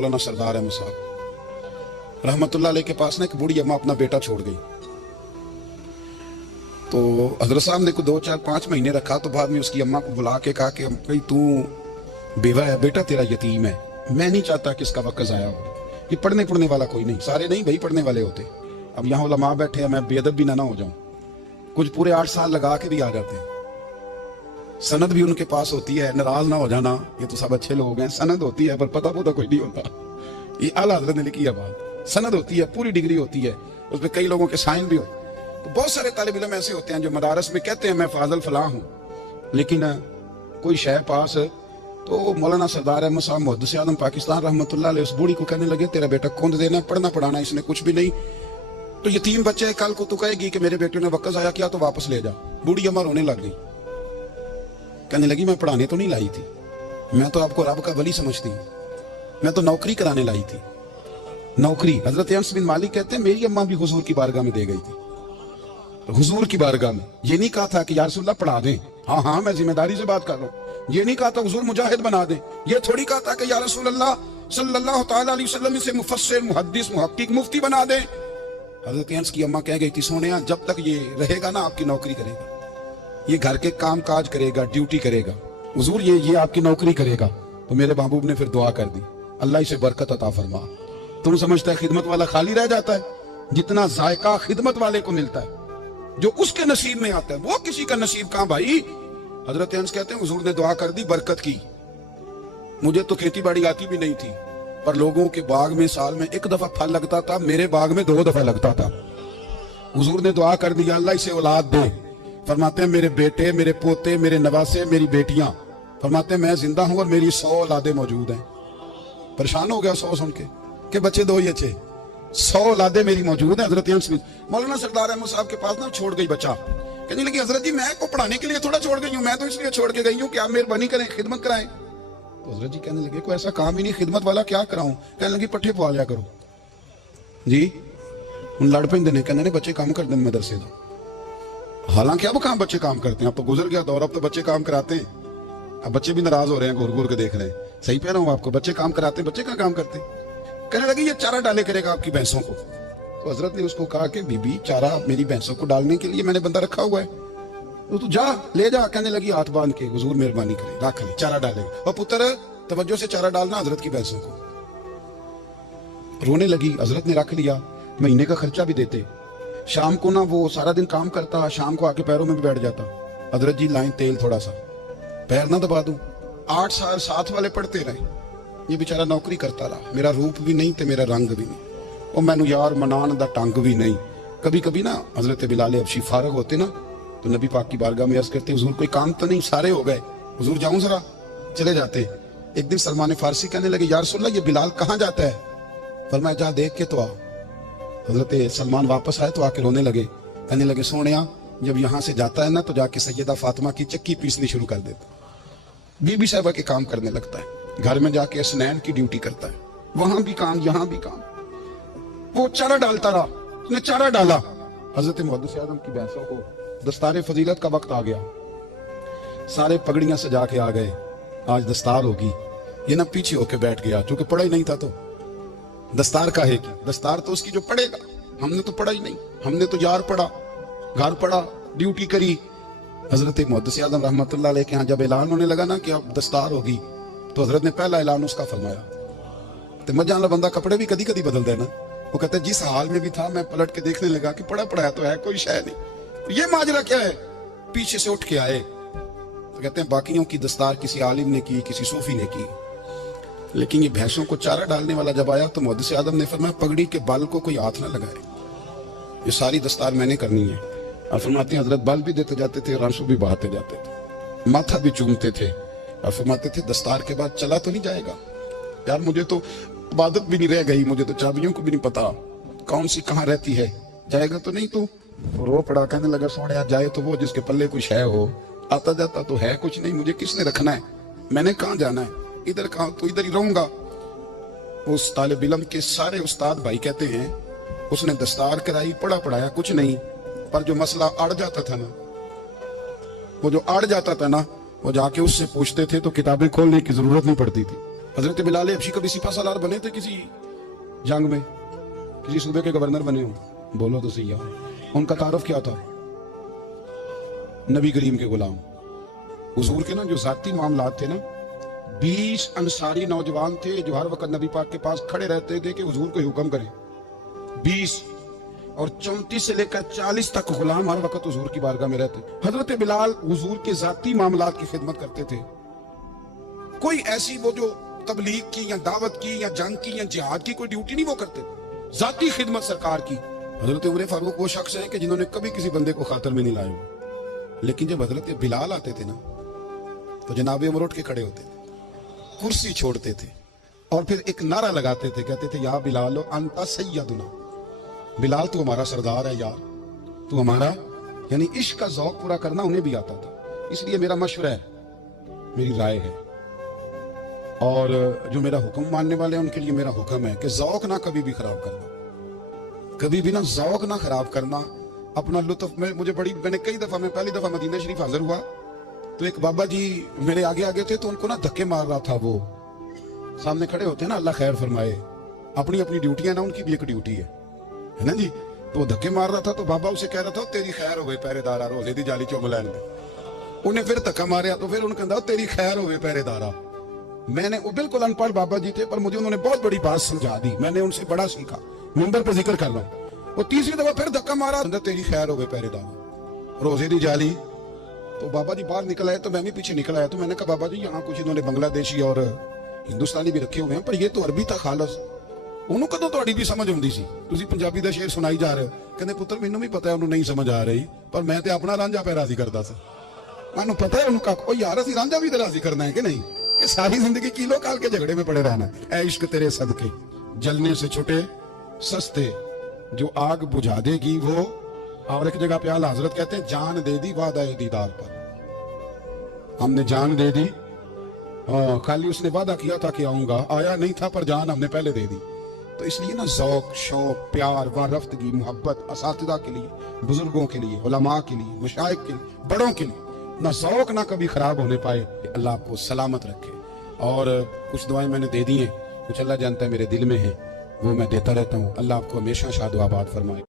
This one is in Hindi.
मौलाना सरदार अहमद साहब रहमतुल्लाह अलैह के पास ना एक बूढ़ी अम्मा अपना बेटा छोड़ गई। तो हजरत साहब ने को 2 4 5 महीने रखा। तो बाद में उसकी अम्मा को बुला के कहा कि भाई तू बेवा है, बेटा तेरा यतीम है, मैं नहीं चाहता कि इसका वक्त ज़ाया हो। ये पढ़ने वाला कोई नहीं, सारे नहीं भाई पढ़ने वाले होते। अब यहाँ उलमा बैठे हैं, मैं बेअदब भी ना हो जाऊं। कुछ पूरे 8 साल लगा के भी आ जाते हैं, सनद भी उनके पास होती है। नाराज ना हो जाना, ये तो सब अच्छे लोग हैं। सनद होती है पर पता कोई नहीं होता। ये आला हज़रत ने लिखी है बात। सनद होती है, पूरी डिग्री होती है, उसमें कई लोगों के साइन भी होते। तो बहुत सारे तालिब इल्म ऐसे होते हैं जो मदारस में कहते हैं मैं फाजल फलाह हूँ, लेकिन कोई शय पास। तो मौलाना सरदार अहमद साहब मुहद्दिस आज़म पाकिस्तान रहमतुल्लाह अलैह उस बूढ़ी को कहने लगे तेरा बेटा खुंद देना, पढ़ना पढ़ाना इसने कुछ भी नहीं। तो यतीम बच्चे कल को तू कहेगी कि मेरे बेटे ने वक्त ज़ाया किया तो वापस ले जा। बूढ़ी अम्मा रोने लग गई, कहने लगी मैं पढ़ाने तो नहीं लाई थी, मैं तो आपको रब का वली समझती हूँ, मैं तो नौकरी कराने लाई थी। नौकरी हजरत अनस बिन मालिक कहते हैं मेरी अम्मा भी हुजूर की बारगाह में दे गई थी। हुजूर की बारगाह में ये नहीं कहा था कि या रसूलल्लाह पढ़ा दें, हाँ हाँ मैं जिम्मेदारी से बात कर रहा हूँ। ये नहीं कहा था हुजूर मुजाहिद बना दें, ये थोड़ी कहा था कि या रसूलल्लाह सल्लल्लाहु तआला अलैहि वसल्लम से मुफस्सिर मुहद्दिस मुहक्किक मुफ्ती बना दें। हजरत अनस की अम्मा कह गई थी सोनिया जब तक ये रहेगा ना आपकी नौकरी करेगा, ये घर के काम काज करेगा, ड्यूटी करेगा, हुजूर ये आपकी नौकरी करेगा। तो मेरे महबूब ने फिर दुआ कर दी, अल्लाह इसे बरकत अता फरमा। तुम समझता है खिदमत वाला खाली रह जाता है? जितना जायका खिदमत वाले को मिलता है, जो उसके नसीब में आता है, वो किसी का नसीब कहां भाई। हजरत अनस कहते हैं हुजूर ने दुआ कर दी, बरकत की। मुझे तो खेती बाड़ी आती भी नहीं थी, पर लोगों के बाग में साल में 1 दफा फल लगता था, मेरे बाग में 2 दफा लगता था। हुजूर ने दुआ कर दी अल्लाह इसे औलाद दे। फरमाते हैं मेरे बेटे, मेरे पोते, मेरे नवासे, मेरी बेटियां, फरमाते हैं मैं जिंदा हूं और मेरी 100 औलादे मौजूद हैं। परेशान हो गया 100 सुन के बच्चे 2 ही अच्छे, 100 औलादे मेरी मौजूद है। हजरत अनस मौलाना सरदार अहमद साहब के पास ना छोड़ गई बच्चा, कहने लगी हजरत जी मैं को पढ़ाने के लिए थोड़ा छोड़ गई हूँ, मैं तो इसलिए छोड़ के गई हूँ कि आप मेहरबानी करें खिदमत कराएं। तो हजरत जी कहने लगे कोई ऐसा काम ही नहीं, खिदमत वाला क्या कराऊं। कहने लगी पट्ठे पवा लिया करो जी। उन लड़ पेंदे ने कहने बच्चे काम कर दें मदरसे का। हालांकि अब कहां बच्चे काम करते हैं, अब तो गुजर गया दौर, अब तो बच्चे काम कराते हैं। अब बच्चे भी नाराज हो रहे हैं, घूर घूर के देख रहे हैं। सही कह रहा हूं आपको, बच्चे काम कराते हैं, बच्चे क्या काम करते हैं। कहने लगी ये चारा डाले करेगा आपकी भैंसों को। तो हजरत ने उसको कहा कि बीबी चारा मेरी भैंसों को डालने के लिए मैंने बंदा रखा हुआ है, तो तू जा ले जा। कहने लगी हाथ बांध के हुजूर मेहरबानी करे रख ले, चारा डालेगा। और पुत्र तवज्जो से चारा डालना हजरत की भैंसों को। रोने लगी, हजरत ने रख लिया, महीने का खर्चा भी देते। शाम को ना वो सारा दिन काम करता, शाम को आके पैरों में भी बैठ जाता। हजरत जी लाइन तेल थोड़ा सा, पैर ना दबा दूं। 8 साल साथ वाले पढ़ते रहे, ये बेचारा नौकरी करता रहा। मेरा रूप भी नहीं ते मेरा रंग भी नहीं, और मैनू यार मनान दा टंग भी नहीं। कभी कभी ना हजरत बिलाल हबशी फारग होते ना, तो नबी पाक की बारगाह में अर्ज करते हुजूर कोई काम तो नहीं, सारे हो गए, हुजूर जाऊं जरा, चले जाते। एक दिन सलमान फारसी कहने लगे या रसूलल्लाह ये बिलाल कहाँ जाता है। फरमाया जा देख के तो आओ। हजरत सलमान वापस आए तो आके रोने लगे, कहने लगे सोनिया जब यहाँ से जाता है ना तो जाके सैयदा फातिमा की चक्की पीसनी शुरू कर देता, बीबी साहबा के काम करने लगता है, घर में जाके स्नैन की ड्यूटी करता है, वहां भी काम यहाँ भी काम। वो चारा डालता रहा, उसने चारा डाला। हजरत मुहद्दिस आज़म की भैंसों को दस्तार फजीलत का वक्त आ गया, सारे पगड़ियां सजा के आ गए, आज दस्तार होगी। ये ना पीछे होके बैठ गया, क्योंकि पढ़ा ही नहीं था। तो दस्तार काहे की, दस्तार तो उसकी जो पढ़ेगा, हमने तो पढ़ा ही नहीं, हमने तो यार पढ़ा, घर पढ़ा, ड्यूटी करी। हजरत मुहद्दिस आज़म रहमतुल्लाह अलैह के यहाँ जब ऐलान होने लगा ना कि अब दस्तार होगी, तो हजरत ने पहला ऐलान उसका फरमाया। तो मजा वाला बंदा कपड़े भी कदी कदी बदलता है ना, वो कहता है जिस हाल में भी था मैं पलट के देखने लगा कि पढ़ा पढ़ाया तो है, कोई शय नहीं, तो ये माजरा क्या है। पीछे से उठ के आए, तो कहते हैं बाकियों की दस्तार किसी आलिम ने की, किसी सूफी ने की, लेकिन ये भैंसों को चारा डालने वाला जब आया तो मुहद्दिस आज़म ने फरमाया पगड़ी के बाल को कोई हाथ ना लगाए, ये सारी दस्तार मैंने करनी है। और फरमाते हैं हजरत बाल भी देते जाते थे, आंसू भी बहाते जाते थे, माथा भी चूमते थे, और फरमाते थे दस्तार के बाद चला तो नहीं जाएगा यार, मुझे तो इबादत भी नहीं रह गई, मुझे तो चाबियों को भी नहीं पता कौन सी कहाँ रहती है, जाएगा तो नहीं। तो रो पड़ा, कहने लगा सोनिया जाए तो वो जिसके पल्ले कुछ है हो, आता जाता तो है कुछ नहीं, मुझे किसने रखना है, मैंने कहाँ जाना है, इधर कहाँ तो इधर ही रहूंगा। उस तालिब इल्म के सारे उस्ताद भाई कहते हैं उसने दस्तार कराई, पढ़ा पढ़ाया कुछ नहीं, पर जो मसला अड़ जाता था ना, वो जो अड़ जाता था ना, वो जाके उससे पूछते थे तो किताबें खोलने की जरूरत नहीं पड़ती थी। हजरत बिलाल हबशी कभी सिपा सालार बने थे किसी जंग में, किसी सूबे के गवर्नर बने हो? बोलो तो सही यार। उनका तारुफ क्या था? नबी करीम के गुलाम। हुजूर के ना जो जाती मामलात थे ना, 20 अंसारी नौजवान थे जो हर वक्त नबी पाक के पास खड़े रहते थे कि हुजूर को हुक्म करें। 20 और 34 से लेकर 40 तक गुलाम हर वक्त हुजूर की बारगाह में रहते। हजरत बिलाल हुजूर के जाती मामलात की खिदमत करते थे। कोई ऐसी वो जो तबलीग की या दावत की या जंग की या जिहाद की कोई ड्यूटी नहीं वो करते, जाती खिदमत सरकार की। हजरत उमर फारूक वो शख्स है कि जिन्होंने कभी किसी बंदे को खातर में नहीं लाया। लेकिन जब हजरत बिलाल आते थे ना तो जनाब उमर उठ के खड़े होते थे, कुर्सी छोड़ते थे और फिर एक नारा लगाते थे, कहते थे या बिलाल अंता सैयदुना, बिलाल तू हमारा सरदार है यार, तू हमारा। यानी इश्क का ज़ौक पूरा करना उन्हें भी आता था। इसलिए मेरा मशवरा है, मेरी राय है, और जो मेरा हुक्म मानने वाले हैं उनके लिए मेरा हुक्म है कि ज़ौक ना कभी भी खराब करना, कभी भी ना ज़ौक ना खराब करना, अपना लुत्फ। मैंने कई दफा, मैं पहली दफा मदीना शरीफ हाजिर हुआ तो एक बाबा जी मेरे आगे आगे थे, तो उनको ना धक्के मार रहा था। वो सामने खड़े होते हैं ना, अल्लाह खैर फरमाए, अपनी अपनी ड्यूटियां ना, उनकी भी एक ड्यूटी है ना जी। तो धक्के मार रहा था तो बाबा उसे कह रहा था तेरी खैर हो पहरेदारा, रोजे दी जाली चुम लैन दे। उन्हें फिर धक्का मारा तो फिर उन्हें कहता तेरी खैर हो पहरेदारा। मैंने, वो बिल्कुल अनपढ़ बाबा जी थे पर मुझे उन्होंने बहुत बड़ी बात समझा दी, मैंने उनसे बड़ा सीखा, मिंबर पर जिक्र कर रहा हूं। वो तीसरी दफा फिर धक्का मारा, तेरी खैर हो पहरेदारा, रोजे दी जाली। तो बाबा जी बाहर निकल आए तो मैं भी पीछे निकल आया। तो मैंने कहा बाबा जी यहाँ कुछ इन्होंने बांग्लादेशी और हिंदुस्तानी भी रखे हुए हैं, पर ये तो अरबी था खालस। ਉਹਨੂੰ ਕਦੋਂ ਤੁਹਾਡੀ ਵੀ ਸਮਝ ਆਉਂਦੀ ਸੀ? ਤੁਸੀਂ ਪੰਜਾਬੀ ਦਾ ਸ਼ੇਰ ਸੁਣਾਈ ਜਾ ਰਹੇ ਹੋ। ਕਹਿੰਦੇ ਪੁੱਤਰ ਮੈਨੂੰ ਵੀ ਪਤਾ ਹੈ ਉਹਨੂੰ ਨਹੀਂ ਸਮਝ ਆ ਰਹੀ, ਪਰ ਮੈਂ ਤੇ ਆਪਣਾ ਰਾਂਝਾ ਪੈ ਰਾਜ਼ੀ ਕਰਦਾ ਸੀ। ਮੈਨੂੰ ਪਤਾ ਹੈ ਉਹਨੂੰ ਉਹ ਯਾਰ ਅਸੀਂ ਰਾਂਝਾ ਵੀ ਤੇ ਰਾਜ਼ੀ करना है कि नहीं, कि सारी जिंदगी किलो काल के झगड़े में पड़े रहना है। ऐ इश्क तेरे सदके जलने से छुटे सस्ते, जो आग बुझा देगी वो। और एक जगह पे आला हजरत कहते हैं जान दे दी वादा दीदार पर, हमने जान दे दी। खाली उसने वादा किया था कि आऊंगा, आया नहीं था, पर जान हमने पहले दे दी। तो इसलिए ना ज़ौक, शौक, प्यार, वारफ्तगी, मोहब्बत असातिज़ा के लिए, बुजुर्गों के लिए, उलमा के लिए, मशाइख के लिए, बड़ों के लिए ना ज़ौक ना कभी खराब होने पाए। अल्लाह आपको सलामत रखे। और कुछ दुआएं मैंने दे दी हैं, कुछ अल्लाह जानता है मेरे दिल में है, वो मैं देता रहता हूँ। अल्लाह आपको हमेशा शाद आबाद फरमाए।